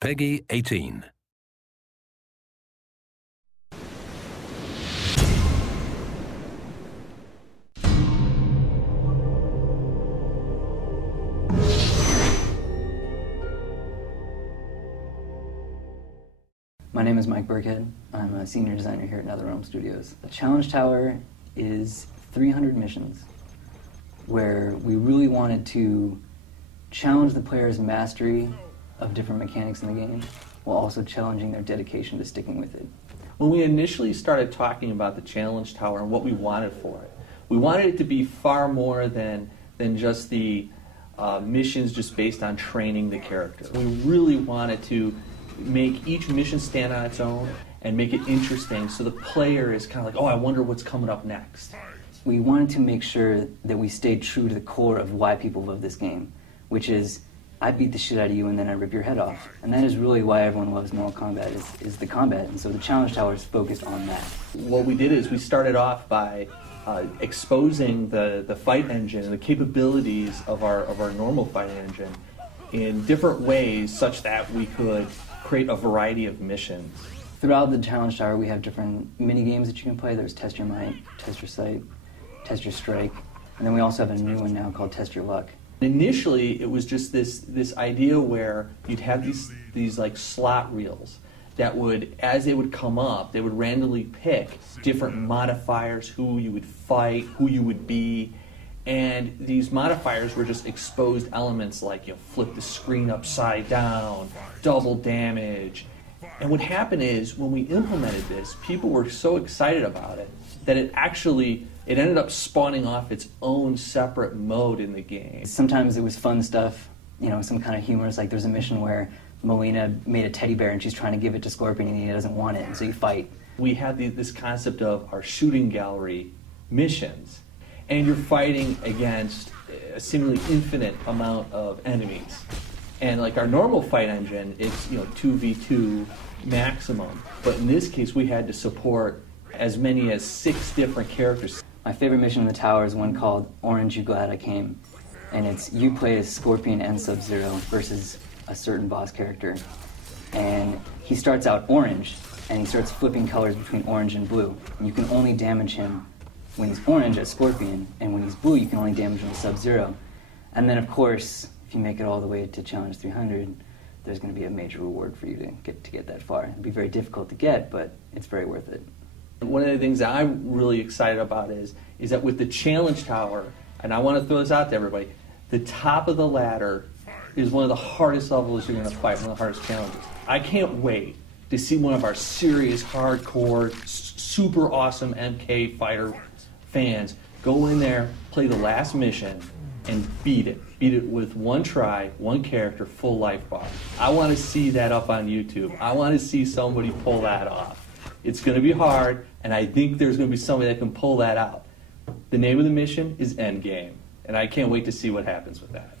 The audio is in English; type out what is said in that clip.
Peggy 18. My name is Mike Burkhead. I'm a senior designer here at NetherRealm Studios. The Challenge Tower is 300 missions where we really wanted to challenge the player's mastery of different mechanics in the game while also challenging their dedication to sticking with it. When we initially started talking about the Challenge Tower and what we wanted for it, we wanted it to be far more than just the missions just based on training the character. We really wanted to make each mission stand on its own and make it interesting so the player is kind of like, oh, I wonder what's coming up next. We wanted to make sure that we stayed true to the core of why people love this game, which is, I beat the shit out of you and then I rip your head off. And that is really why everyone loves Mortal Kombat, is the combat. And so the Challenge Tower is focused on that. What we did is we started off by exposing the fight engine and the capabilities of our normal fight engine in different ways such that we could create a variety of missions. Throughout the Challenge Tower, we have different mini games that you can play. There's Test Your Might, Test Your Sight, Test Your Strike, and then we also have a new one now called Test Your Luck. Initially, it was just this idea where you'd have these like slot reels that would, as they would come up, they would randomly pick different modifiers, who you would fight, who you would be, and these modifiers were just exposed elements like, you know, flip the screen upside down, double damage. And what happened is, when we implemented this, people were so excited about it that it ended up spawning off its own separate mode in the game. Sometimes it was fun stuff, you know, some kind of humor. It's like there's a mission where Melina made a teddy bear and she's trying to give it to Scorpion and he doesn't want it, and so you fight. We had this concept of our shooting gallery missions, and you're fighting against a seemingly infinite amount of enemies. And like our normal fight engine, it's, you know, 2v2 maximum. But in this case, we had to support as many as 6 different characters. My favorite mission in the tower is one called Orange, You Glad I Came. And it's you play as Scorpion and Sub-Zero versus a certain boss character. And he starts out orange, and he starts flipping colors between orange and blue. And you can only damage him when he's orange as Scorpion, and when he's blue, you can only damage him with Sub-Zero. And then, of course, if you make it all the way to Challenge 300, there's going to be a major reward for you to get that far. It'll be very difficult to get, but it's very worth it. One of the things that I'm really excited about is that with the Challenge Tower, and I want to throw this out to everybody, the top of the ladder is one of the hardest levels you're going to fight, one of the hardest challenges. I can't wait to see one of our serious, hardcore, super awesome MK fighter fans go in there, play the last mission, and beat it. Beat it with one try, one character, full life bar. I want to see that up on YouTube. I want to see somebody pull that off. It's going to be hard, and I think there's going to be somebody that can pull that out. The name of the mission is Endgame, and I can't wait to see what happens with that.